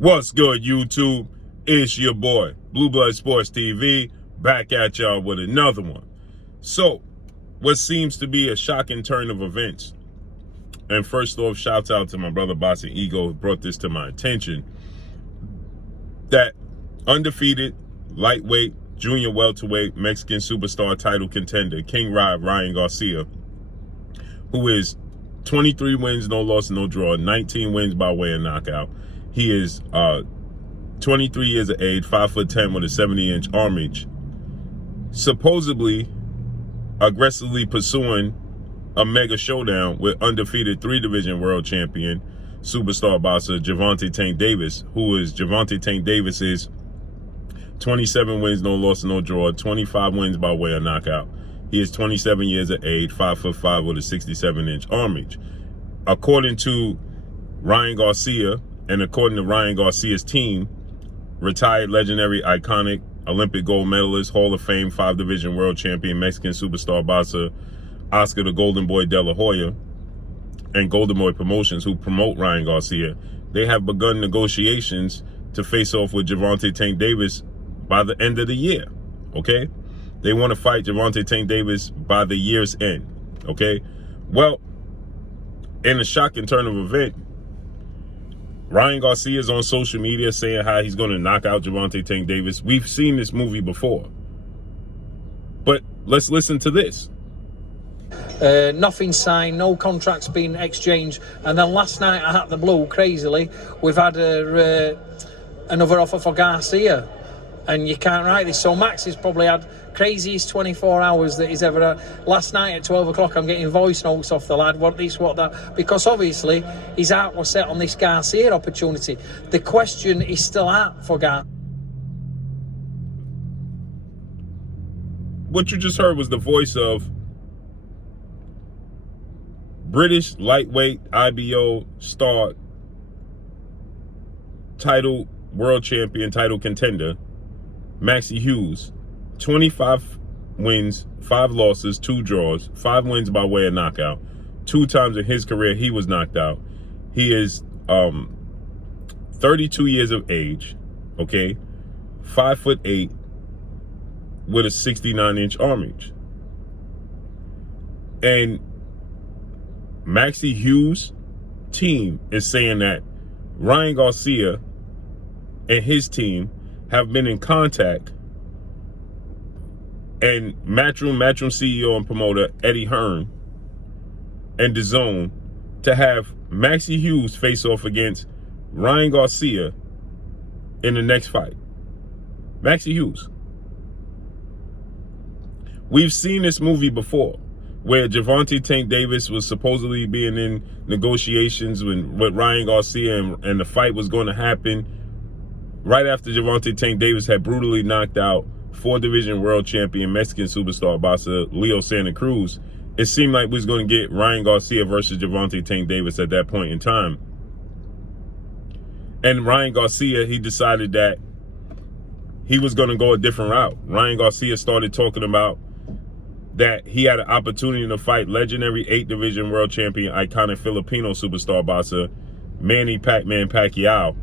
What's good, YouTube? It's your boy, Blue Blood Sports TV, back at y'all with another one. So, what seems to be a shocking turn of events. And first off, shouts out to my brother Boss and Ego who brought this to my attention. That undefeated, lightweight, junior welterweight, Mexican superstar title contender, King Ryan Garcia, who is 23 wins, no loss, no draw, 19 wins by way of knockout. He is 23 years of age, 5'10" with a 70-inch arm reach. Supposedly aggressively pursuing a mega showdown with undefeated 3-division world champion, superstar boxer Gervonta Tank Davis, who is Gervonta Tank Davis is 27 wins, no loss, no draw, 25 wins by way of knockout. He is 27 years of age, 5'5" with a 67-inch arm reach. According to Ryan Garcia, and according to Ryan Garcia's team, retired legendary, iconic, Olympic gold medalist, Hall of Fame, 5-division world champion, Mexican superstar boxer, Oscar the Golden Boy De La Hoya, and Golden Boy Promotions, who promote Ryan Garcia, they have begun negotiations to face off with Gervonta Tank Davis by the end of the year, okay? They want to fight Gervonta Tank Davis by the year's end, okay? Well, in a shocking turn of event, Ryan Garcia is on social media saying how he's going to knock out Gervonta Tank Davis. We've seen this movie before. But let's listen to this. Nothing signed, no contracts being exchanged. And then last night, at the blue, crazily, we've had another offer for Garcia. And you can't write this. So Max has probably had craziest 24 hours that he's ever had. Last night at 12 o'clock, I'm getting voice notes off the lad, what this, what that. Because obviously, his heart was set on this Garcia opportunity. The question is still out for Garcia. What you just heard was the voice of British lightweight IBO star, title world champion, title contender, Maxi Hughes. 25 wins, 5 losses, 2 draws, 5 wins by way of knockout. 2 times in his career he was knocked out. He is 32 years of age, okay, 5'8" with a 69-inch arm reach. And Maxi Hughes' team is saying that Ryan Garcia and his team have been in contact, and Matchroom CEO and promoter Eddie Hearn and DAZN to have Maxi Hughes face off against Ryan Garcia in the next fight. Maxi Hughes. We've seen this movie before, where Gervonta Tank Davis was supposedly being in negotiations with Ryan Garcia, and the fight was going to happen right after Gervonta Tank Davis had brutally knocked out 4-division world champion, Mexican superstar boxer Leo Santa Cruz. It seemed like we was going to get Ryan Garcia versus Gervonta Tank Davis at that point in time. And Ryan Garcia, he decided that he was going to go a different route. Ryan Garcia started talking about that he had an opportunity to fight legendary 8-division world champion, iconic Filipino superstar boxer Manny Pac-Man Pacquiao.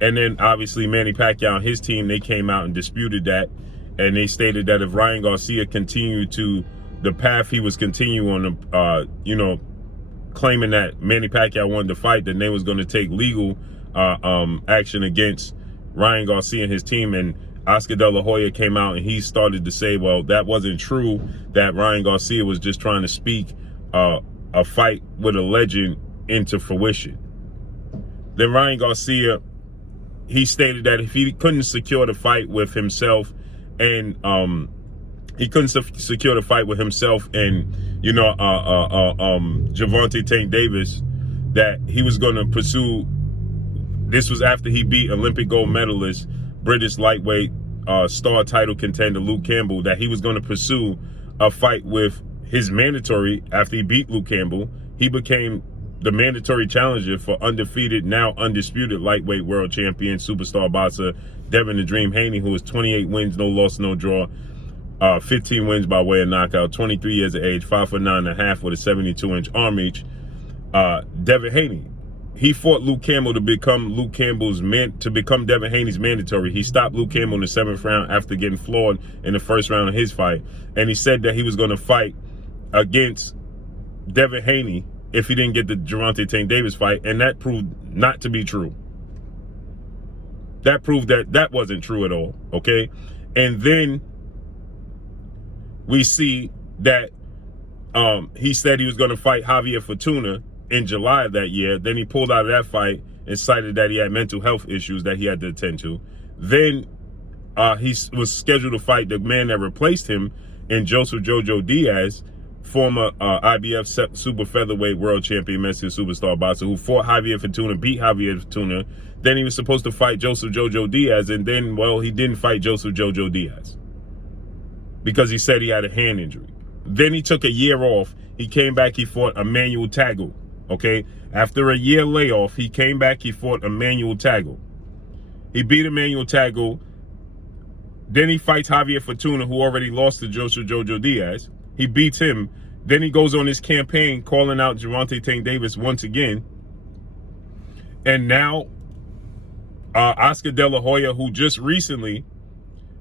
And then obviously Manny Pacquiao and his team, they came out and disputed that. And they stated that if Ryan Garcia continued to the path he was continuing on, claiming that Manny Pacquiao wanted to fight, then they was going to take legal action against Ryan Garcia and his team. And Oscar De La Hoya came out and he started to say, well, that wasn't true, that Ryan Garcia was just trying to speak a fight with a legend into fruition. Then Ryan Garcia, he stated that if he couldn't secure the fight with himself and Gervonta Tank Davis, that he was going to pursue, this was after he beat Olympic gold medalist, British lightweight star title contender Luke Campbell, that he was going to pursue a fight with his mandatory. After he beat Luke Campbell, he became the mandatory challenger for undefeated, now undisputed lightweight world champion, superstar boxer Devin the Dream Haney, who is 28 wins, no loss, no draw, 15 wins by way of knockout, 23 years of age, 5'9.5" with a 72-inch arm reach. Devin Haney, he fought Luke Campbell to become Devin Haney's mandatory. He stopped Luke Campbell in the 7th round after getting floored in the 1st round of his fight. And he said that he was going to fight against Devin Haney if he didn't get the Gervonta Tank Davis fight. And that proved not to be true. That proved that that wasn't true at all. Okay. And then we see that he said he was going to fight Javier Fortuna in July of that year. Then he pulled out of that fight and cited that he had mental health issues that he had to attend to. Then he was scheduled to fight the man that replaced him in Joseph Jojo Diaz, former IBF super featherweight world champion Mexican superstar boxer, who fought Javier Fortuna, beat Javier Fortuna. Then he was supposed to fight Joseph Jojo Diaz, and then, well, he didn't fight Joseph Jojo Diaz because he said he had a hand injury. Then he took a year off. He came back, he fought Emmanuel Tagle. Okay, after a year layoff, he came back, he fought Emmanuel Tagle. He beat Emmanuel Tagle. Then he fights Javier Fortuna, who already lost to Joseph Jojo Diaz. He beats him. Then he goes on his campaign calling out Gervonta Tank Davis once again. And now Oscar De La Hoya, who just recently,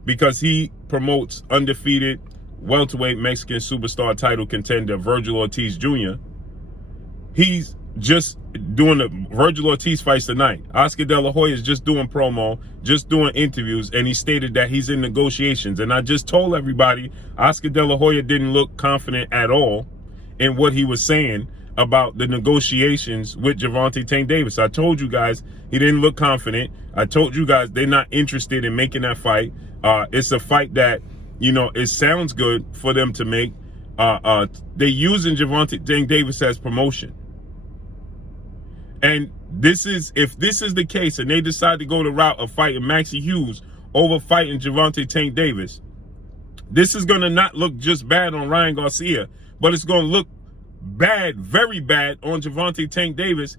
because he promotes undefeated welterweight Mexican superstar title contender Virgil Ortiz Jr., he's just doing the Virgil Ortiz fights tonight. Oscar De La Hoya is just doing promo, just doing interviews, and he stated that he's in negotiations. And I just told everybody Oscar De La Hoya didn't look confident at all in what he was saying about the negotiations with Gervonta Tank Davis. I told you guys he didn't look confident. I told you guys they're not interested in making that fight. It's a fight that, you know, it sounds good for them to make. They're using Gervonta Tank Davis as promotion. And if this is the case and they decide to go the route of fighting Maxi Hughes over fighting Gervonta Tank Davis, this is going to not look just bad on Ryan Garcia, but it's going to look bad, very bad on Gervonta Tank Davis,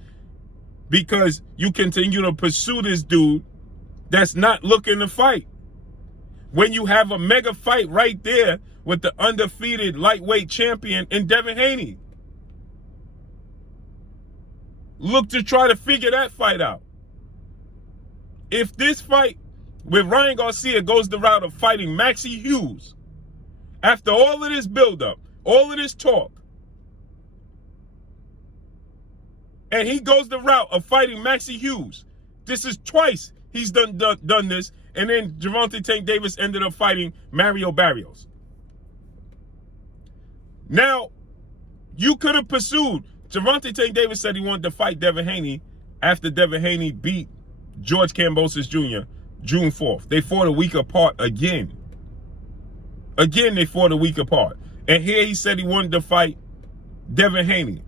because you continue to pursue this dude that's not looking to fight. When you have a mega fight right there with the undefeated lightweight champion in Devin Haney. Look to try to figure that fight out. If this fight with Ryan Garcia goes the route of fighting Maxi Hughes, after all of this buildup, all of this talk, and he goes the route of fighting Maxi Hughes, this is twice he's done this, and then Gervonta Tank Davis ended up fighting Mario Barrios. Now, you could have pursued. Gervonta Tank Davis said he wanted to fight Devin Haney after Devin Haney beat George Kambosos Jr. June 4th. They fought a week apart again. Again, they fought a week apart. And here he said he wanted to fight Devin Haney.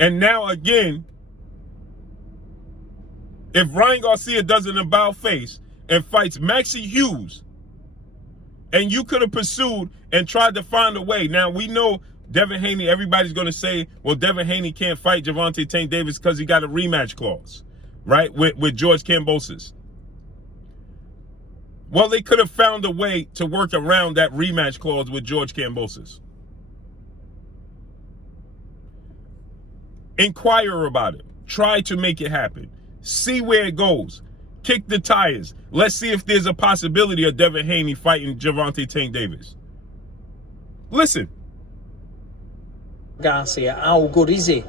And now again, if Ryan Garcia does an about face and fights Maxi Hughes, and you could have pursued and tried to find a way. Now, we know Devin Haney, everybody's going to say, well, Devin Haney can't fight Gervonta Tank Davis because he got a rematch clause, right, with George Kambosos. Well, they could have found a way to work around that rematch clause with George Kambosos. Inquire about it. Try to make it happen. See where it goes. Kick the tires. Let's see if there's a possibility of Devin Haney fighting Gervonta Tank Davis. Listen. Garcia, how good is he?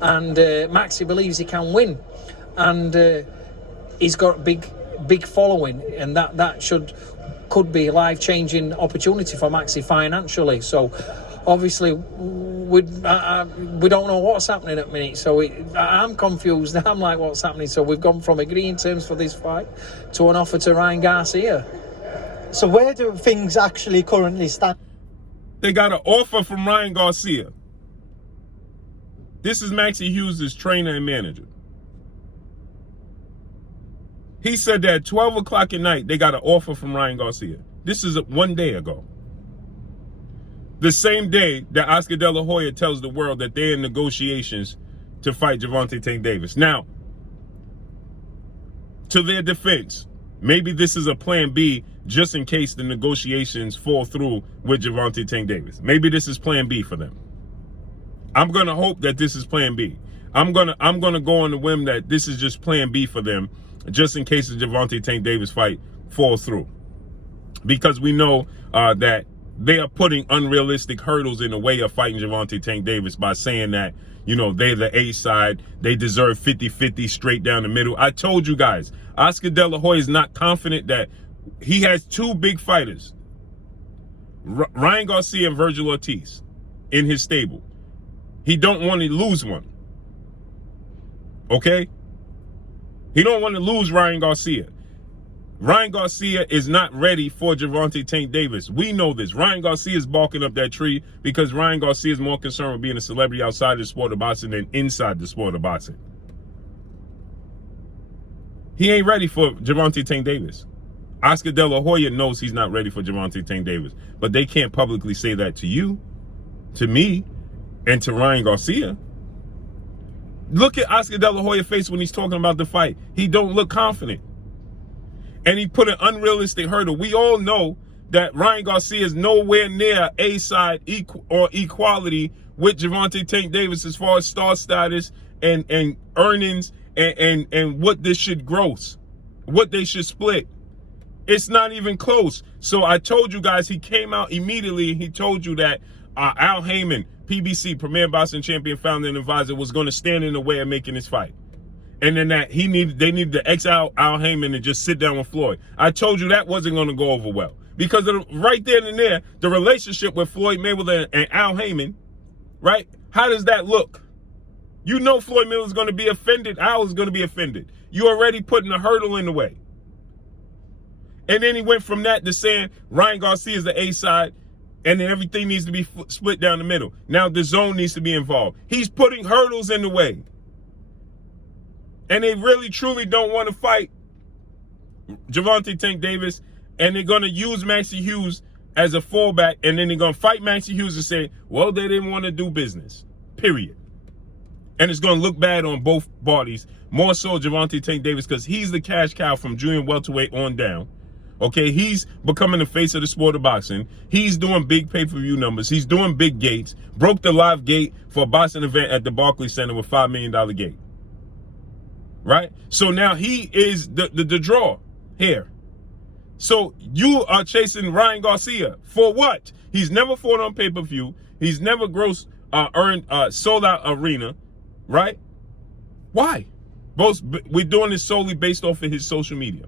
And Maxi believes he can win, and he's got a big following, and that could be a life-changing opportunity for Maxi financially. So obviously we don't know what's happening at the minute, so I'm confused. I'm like, what's happening? So we've gone from agreeing terms for this fight to an offer to Ryan Garcia. So where do things actually currently stand? They got an offer from Ryan Garcia. This is Maxi Hughes' trainer and manager. He said that at 12 o'clock at night, they got an offer from Ryan Garcia. This is 1 day ago. The same day that Oscar De La Hoya tells the world that they're in negotiations to fight Gervonta Tank Davis. Now, to their defense, maybe this is a plan B just in case the negotiations fall through with Gervonta Tank Davis. Maybe this is plan B for them. I'm going to hope that this is plan B. I'm gonna go on the whim that this is just plan B for them, just in case the Gervonta Tank Davis fight falls through, because we know that they are putting unrealistic hurdles in the way of fighting Gervonta Tank Davis by saying that, you know, they're the A side, they deserve 50-50 straight down the middle. I told you guys, Oscar De La Hoya is not confident that he has two big fighters, Ryan Garcia and Virgil Ortiz, in his stable. He don't want to lose one. Okay? He don't want to lose Ryan Garcia. Ryan Garcia is not ready for Gervonta Tank Davis. We know this. Ryan Garcia is barking up that tree because Ryan Garcia is more concerned with being a celebrity outside the sport of boxing than inside the sport of boxing. He ain't ready for Gervonta Tank Davis. Oscar De La Hoya knows he's not ready for Gervonta Tank Davis, but they can't publicly say that to you, to me, and to Ryan Garcia. Look at Oscar De La Hoya's face when he's talking about the fight. He don't look confident. And he put an unrealistic hurdle. We all know that Ryan Garcia is nowhere near A-side or equality with Gervonta Tank Davis as far as star status and earnings and what this should gross, what they should split. It's not even close. So I told you guys, he came out immediately. He told you that Al Heyman, PBC, Premier Boxing Champion, founder and advisor, was going to stand in the way of making this fight. And then that they needed to exile Al Heyman and just sit down with Floyd. I told you that wasn't going to go over well. Because right then and there, the relationship with Floyd Mayweather and Al Heyman, right? How does that look? You know Floyd Mayweather is going to be offended. Al is going to be offended. You're already putting a hurdle in the way. And then he went from that to saying Ryan Garcia is the A side, and then everything needs to be split down the middle. Now the zone needs to be involved. He's putting hurdles in the way. And they really, truly don't want to fight Gervonta Tank Davis, and they're going to use Maxi Hughes as a fallback, and then they're going to fight Maxi Hughes and say, well, they didn't want to do business, period. And it's going to look bad on both parties, more so Gervonta Tank Davis, because he's the cash cow from junior welterweight on down. Okay, he's becoming the face of the sport of boxing. He's doing big pay-per-view numbers. He's doing big gates. Broke the live gate for a boxing event at the Barclays Center with $5 million gate. Right? So now he is the draw here. So you are chasing Ryan Garcia for what? He's never fought on pay-per-view. He's never sold out arena. Right? Why? We're doing this solely based off of his social media.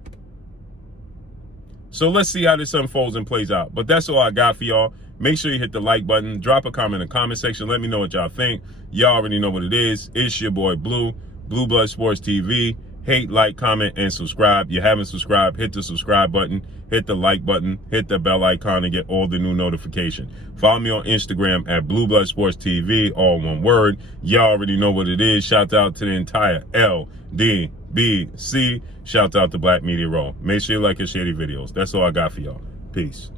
So let's see how this unfolds and plays out. But that's all I got for y'all. Make sure you hit the like button. Drop a comment in the comment section. Let me know what y'all think. Y'all already know what it is. It's your boy Blue, Blue Blood Sports TV. Hate, like, comment, and subscribe. You haven't subscribed, hit the subscribe button. Hit the like button. Hit the bell icon to get all the new notifications. Follow me on Instagram at Blue Blood Sports TV, all one word. Y'all already know what it is. Shout out to the entire LDBC. Shout out to Black Media Raw. Make sure you like and share the videos. That's all I got for y'all. Peace.